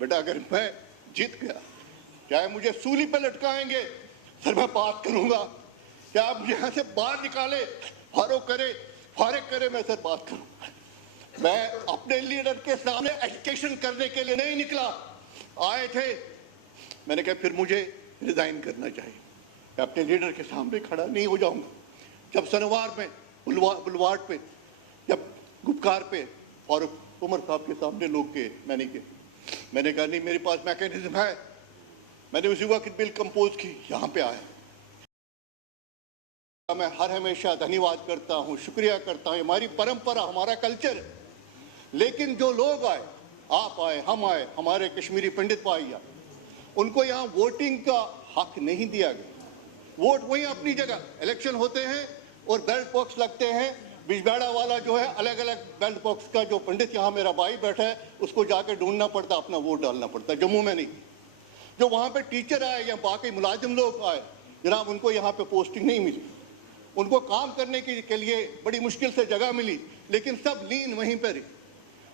बेटा अगर मैं जीत गया, चाहे मुझे सूली पे लटकाएंगे, सर मैं बात करूंगा। क्या आप यहाँ से बाहर निकाले, फारिग करे, मैं सर बात करूं। मैं अपने लीडर के सामने एजुकेशन करने के लिए नहीं निकला। आए थे, मैंने कहा फिर मुझे रिजाइन करना चाहिए। मैं अपने लीडर के सामने खड़ा नहीं हो जाऊंगा। जब शनिवार में बुलवार्ड पे, जब गुपकार पे फारूक उमर साहब के सामने लोग के मैंने कहा नहीं, मेरे पास मैकेनिज्म है। मैंने उसी वक्त बिल कंपोज की, यहाँ पे आया। मैं हर हमेशा धन्यवाद करता हूँ, शुक्रिया करता हूँ, हमारी परंपरा, हमारा कल्चर। लेकिन जो लोग आए, आप आए, हम आए, हमारे कश्मीरी पंडित भाई आए, उनको यहाँ वोटिंग का हक नहीं दिया गया। वोट वहीं अपनी जगह, इलेक्शन होते हैं और बैलेट बॉक्स लगते हैं। बिजबेड़ा वाला जो है, अलग अलग बैलेट बॉक्स का जो पंडित यहाँ मेरा भाई बैठा है, उसको जाके ढूंढना पड़ता, अपना वोट डालना पड़ता। जम्मू में नहीं। जो वहाँ पे टीचर आए या बाकी मुलाजिम लोग आए, जनाब उनको यहाँ पे पोस्टिंग नहीं मिली। उनको काम करने के लिए बड़ी मुश्किल से जगह मिली, लेकिन सब लीन वहीं पर ही,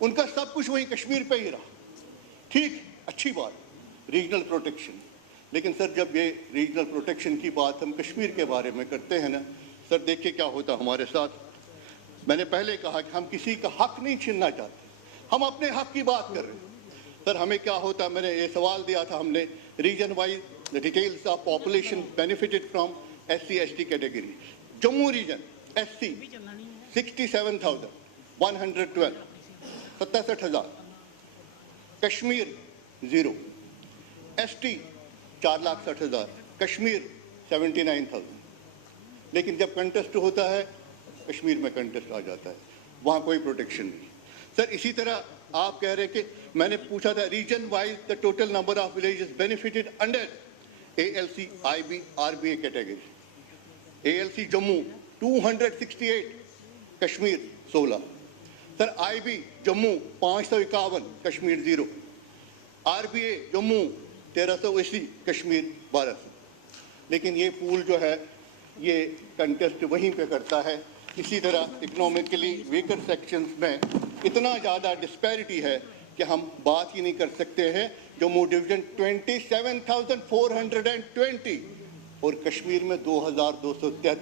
उनका सब कुछ वहीं कश्मीर पे ही रहा। ठीक, अच्छी बात, रीजनल प्रोटेक्शन। लेकिन सर जब ये रीजनल प्रोटेक्शन की बात हम कश्मीर के बारे में करते हैं ना सर, देखिए क्या होता हमारे साथ। मैंने पहले कहा कि हम किसी का हक नहीं छीनना चाहते, हम अपने हक की बात कर रहे हैं। सर हमें क्या होता, मैंने ये सवाल दिया था हमने, region wise the details of population benefited from SC/ST category. Jammu region SC 67,112, 67,000। Kashmir 0, ST 4,60,000, Kashmir 79,000। लेकिन जब कंटेस्ट होता है, कश्मीर में कंटेस्ट आ जाता है, वहाँ कोई प्रोटेक्शन नहीं। सर इसी तरह आप कह रहे कि मैंने पूछा था reason wise the total number of villages benefited under ALC IB RBA category. ALC Jammu 268, Kashmir 16। Sir IB Jammu 551, Kashmir 0। RBA Jammu 1380, Kashmir 1200। लेकिन ये पूल जो है ये कंटेस्ट वहीं पे करता है। इसी तरह इकोनॉमिकली वीकर सेक्शंस में इतना ज़्यादा डिस्पैरिटी है कि हम बात ही नहीं कर सकते हैं। जम्मू डिवीज़न 27,420 और कश्मीर में 2,273।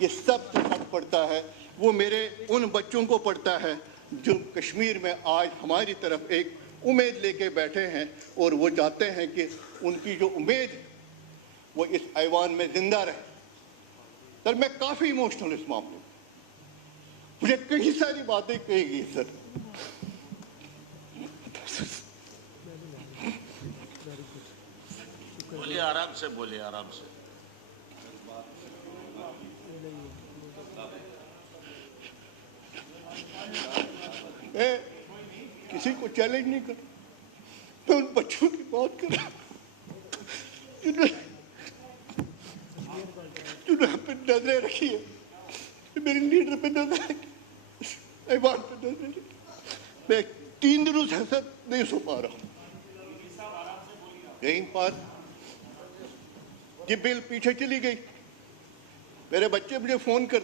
ये सब फर्क पड़ता है, वो मेरे उन बच्चों को पड़ता है जो कश्मीर में आज हमारी तरफ एक उम्मीद लेके बैठे हैं और वो चाहते हैं कि उनकी जो उम्मीद वो इस ऐवान में जिंदा रहे। सर मैं काफ़ी इमोशनल इस मामले में, मुझे कई सारी बातें कही गई सर। बोलिए, आराम से बोलिए, आराम से। मैं किसी को चैलेंज नहीं कर, मैं उन बच्चों की बात कर रहा हूँ जिन्होंने पे नजरें रखी है, मेरे लीडर पे नजर रखी, ऐवान पे नजर रखी। मैं 3 दिनों से सर नहीं सो पा रहा हूँ। यहीं पर ये बिल पीछे चली गई। मेरे बच्चे मुझे फोन कर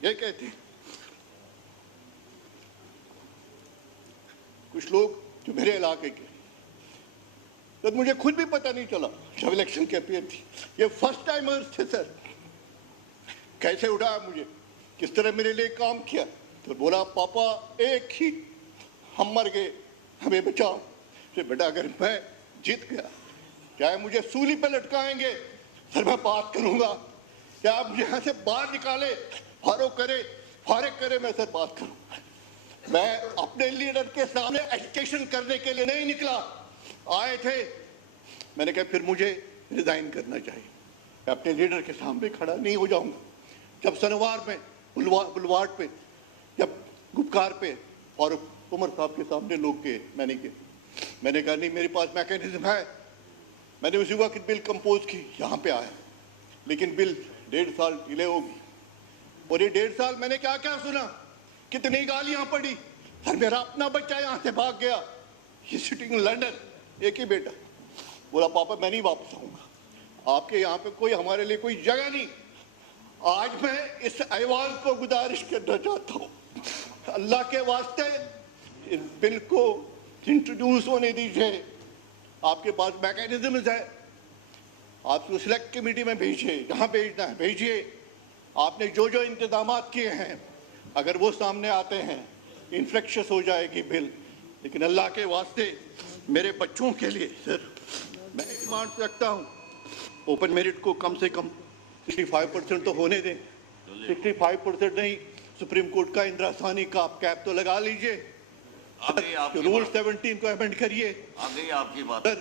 ये कहते, कुछ लोग जो मेरे इलाके के, तो मुझे खुद भी पता नहीं चला जब इलेक्शन कैंपेन थी। ये फर्स्ट टाइमर्स थे सर। कैसे उठाया मुझे, किस तरह मेरे लिए काम किया। तो बोला पापा एक ही, हम मर गए, हमें बचाओ। तो बेटा अगर मैं जीत गया, चाहे मुझे सूली पे लटकाएंगे, सर मैं बात करूंगा। क्या आप यहाँ से बाहर निकाले, फारिग करे, मैं सर बात करूं। मैं अपने लीडर के सामने एजुकेशन करने के लिए नहीं निकला। आए थे, मैंने कहा फिर मुझे रिजाइन करना चाहिए। मैं अपने लीडर के सामने खड़ा नहीं हो जाऊंगा। जब शनिवार में बुलवार्ड पे, जब गुपकार पे फारूक उमर साहब के सामने लोग के मैंने कहा नहीं, मेरे पास मैकेनिज्म है। मैंने उसी वक्त बिल कंपोज की, यहाँ पे आया। लेकिन बिल 1.5 साल डिले होगी। और ये 1.5 साल मैंने क्या क्या सुना, कितनी गालियां पड़ी। सर मेरा अपना बच्चा यहाँ से भाग गया, ये सिटिंग लंदन, एक ही बेटा। बोला पापा मैं नहीं वापस आऊंगा, आपके यहाँ पे कोई हमारे लिए कोई जगह नहीं। आज मैं इस ऐवान को गुजारिश करना चाहता हूँ, अल्लाह के वास्ते इस बिल को इंट्रोड्यूस होने दीजिए। आपके पास मैकेनिज्म्स है, आप उसको सिलेक्ट कमेटी में भेजिए, जहाँ भेजना है भेजिए। आपने जो जो इंतजामात किए हैं, अगर वो सामने आते हैं, इन्फेक्शस हो जाएगी बिल। लेकिन अल्लाह के वास्ते मेरे बच्चों के लिए सर मैं डिमांड रखता हूँ, ओपन मेरिट को कम से कम 65% तो होने दें। 65% नहीं, सुप्रीम कोर्ट का इंदिरा सानी का आप कैप तो लगा लीजिए। आ गई आपकी रूल बात। 17 को अमेंड करिए आ गई आपकी बात। सर,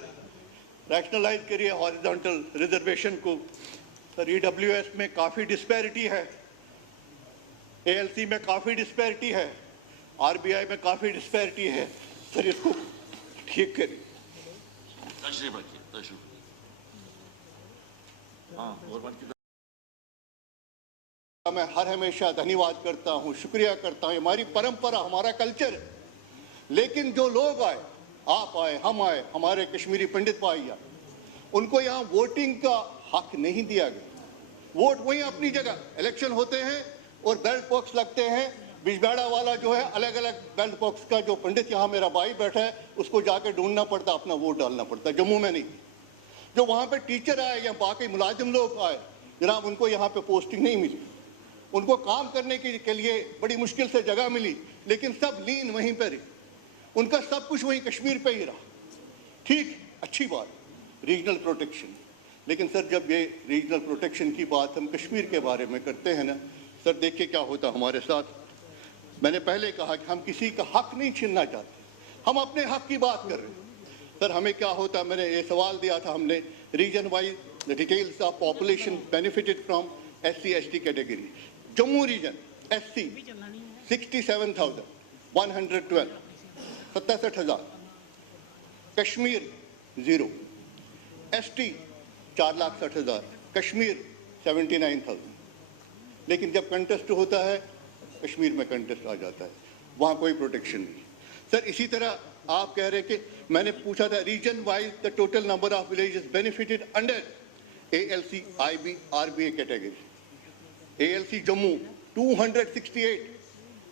रैशनलाइज करिए हॉरिजॉन्टल रिजर्वेशन को। सर ईडब्ल्यूएस में काफ़ी डिस्पैरिटी है, एएलसी में काफ़ी डिस्पैरिटी है, आरबीआई में काफ़ी डिस्पैरिटी है। सर इसको ठीक करिए। तशरीफ रखिए, तशरीफ। हाँ, गवर्नमेंट की मैं हर हमेशा धन्यवाद करता हूँ, शुक्रिया करता हूँ। हमारी परंपरा, हमारा कल्चर है। लेकिन जो लोग आए, आप आए, हम आए, हमारे कश्मीरी पंडित भाई आए, उनको यहाँ वोटिंग का हक नहीं दिया गया। वोट वहीं अपनी जगह, इलेक्शन होते हैं और बैलेट बॉक्स लगते हैं। बिजबेड़ा वाला जो है, अलग अलग बैलेट बॉक्स का जो पंडित यहाँ मेरा भाई बैठा है, उसको जाके ढूंढना पड़ता, अपना वोट डालना पड़ता। जम्मू में नहीं। जो वहाँ पे टीचर आए या बाकी मुलाजिम लोग आए, जनाब उनको यहाँ पे पोस्टिंग नहीं मिली। उनको काम करने के लिए बड़ी मुश्किल से जगह मिली, लेकिन सब लीन वहीं पर ही, उनका सब कुछ वहीं कश्मीर पे ही रहा। ठीक, अच्छी बात, रीजनल प्रोटेक्शन। लेकिन सर जब ये रीजनल प्रोटेक्शन की बात हम कश्मीर के बारे में करते हैं ना सर, देखिए क्या होता हमारे साथ। मैंने पहले कहा कि हम किसी का हक नहीं छीनना चाहते, हम अपने हक की बात कर रहे हैं। सर हमें क्या होता, मैंने ये सवाल दिया था हमने, region wise the details of population benefited from SC/ST category. Jammu region SC 67,112, 67,000। Kashmir 0, ST 4,60,000, Kashmir 79,000। लेकिन जब कंटेस्ट होता है, कश्मीर में कंटेस्ट आ जाता है, वहाँ कोई प्रोटेक्शन नहीं। सर इसी तरह आप कह रहे कि मैंने पूछा था reason wise the total number of villages benefited under ALC IB RBA category. ALC Jammu 268,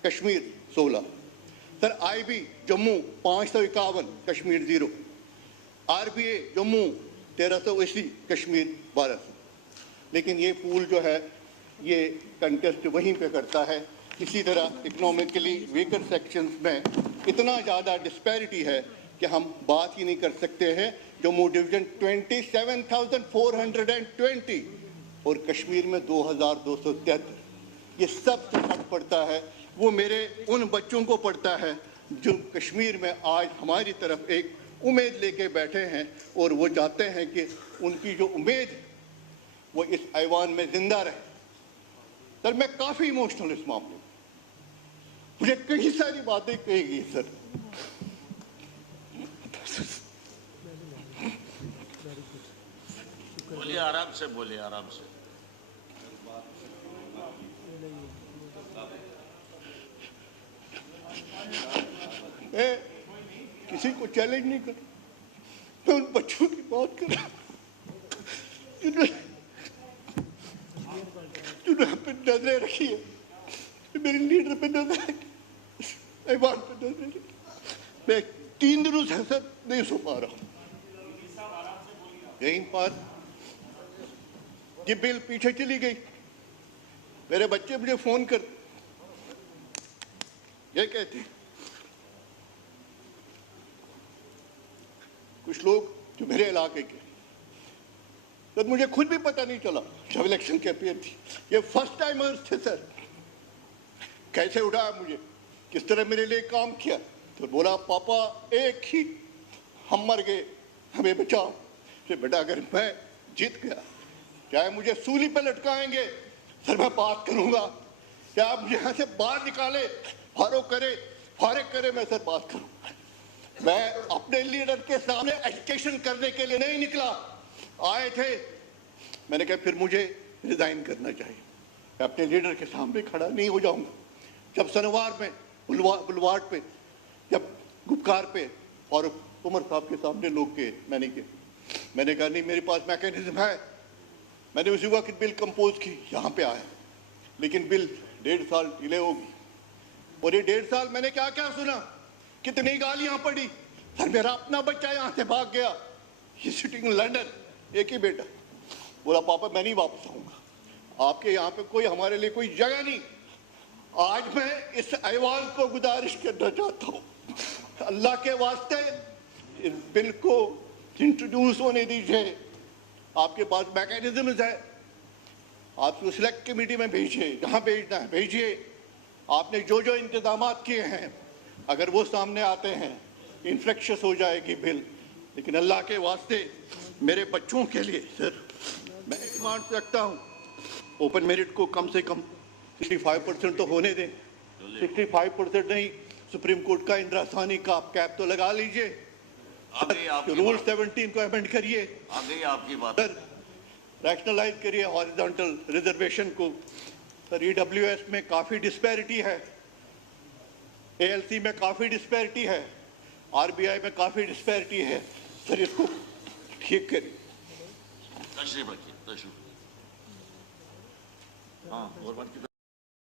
Kashmir 16। Sir IB Jammu 551, Kashmir 0। RBA Jammu 1380, Kashmir 1200। लेकिन ये पूल जो है ये कंटेस्ट वहीं पे करता है। इसी तरह इकोनॉमिकली वीकर सेक्शंस में इतना ज़्यादा डिस्पैरिटी है कि हम बात ही नहीं कर सकते हैं। जम्मू डिवीजन 27,420 और कश्मीर में 2,273। ये सब जो फर्क पड़ता है वो मेरे उन बच्चों को पड़ता है जो कश्मीर में आज हमारी तरफ एक उम्मीद लेके बैठे हैं और वो चाहते हैं कि उनकी जो उम्मीद वो इस ऐवान में जिंदा रहे। सर मैं काफ़ी इमोशनल इस मामले में, मुझे कई सारी बातें कही गई सर। बोलिए, आराम से बोलिए, आराम से। मैं किसी को चैलेंज नहीं कर, मैं उन बच्चों की बात कर रहा हूं जिन्होंने पे नजरें रखी है, मेरे लीडर पे नजर रखी, ऐवान पे नजर रखी। मैं 3 दिनों से सर नहीं सो पा रहा हूँ। यही बात, ये बिल पीछे चली गई। मेरे बच्चे मुझे फोन कर ये कहते, कुछ लोग जो मेरे इलाके के, तो मुझे खुद भी पता नहीं चला जब इलेक्शन कैंपेन थी। ये फर्स्ट टाइमर्स थे सर। कैसे उठाया मुझे, किस तरह मेरे लिए काम किया। तो बोला पापा एक ही हम मर गए, हमें बचाओ। फिर बेटा अगर मैं जीत गया, क्या मुझे सूली पे लटकाएंगे? सर मैं बात करूंगा, क्या आप मुझे यहाँ से बाहर निकाले, फारिग करे, मैं सर बात करूंगा। मैं अपने लीडर के सामने एजुकेशन करने के लिए नहीं निकला, आए थे। मैंने कहा फिर मुझे रिजाइन करना चाहिए, मैं अपने लीडर के सामने खड़ा नहीं हो जाऊंगा। जब शनिवार में बुलवार्ड पे, जब गुपकार पे और उमर साहब के सामने लोग के मैंने कहा नहीं, मेरे पास मैकेनिज्म है। मैंने उसी वक्त बिल कंपोज की, यहाँ पे आया, लेकिन बिल 1.5 साल डिले होगी। और ये 1.5 साल मैंने क्या क्या सुना, कितनी गालियां पड़ी, और मेरा अपना बच्चा यहाँ से भाग गया, ये सिटिंग इन लंदन, एक ही बेटा, बोला पापा मैं नहीं वापस आऊंगा, आपके यहाँ पे कोई हमारे लिए कोई जगह नहीं। आज मैं इस ऐवान को गुजारिश करना चाहता हूँ, अल्लाह के वास्ते इस बिल को इंट्रोड्यूस होने दीजिए। आपके पास मैकेनिज्म है, आप उसको सिलेक्ट कमेटी में भेजिए, जहाँ भेजना है भेजिए। आपने जो जो इंतजाम किए हैं, अगर वो सामने आते हैं, इन्फेक्शस हो जाएगी बिल। लेकिन अल्लाह के वास्ते मेरे बच्चों के लिए सर मैं डिमांड रखता हूँ, ओपन मेरिट को कम से कम 65% तो होने दें। 65% नहीं, सुप्रीम कोर्ट का इंदिरा साहनी का आप कैप तो लगा लीजिए। आ गई आपकी रूल बात। 17 को अमेंड करिए आ गई आपकी बात। सर, रैशनलाइज करिए हॉरिजॉन्टल रिजर्वेशन को। सर ईडब्ल्यूएस में काफ़ी डिस्पैरिटी है, एएलसी में काफ़ी डिस्पैरिटी है, आरबीआई में काफ़ी डिस्पैरिटी है। सर इसको ठीक करिए। तशरीफ रखिए, तशरीफ। हाँ, और बात की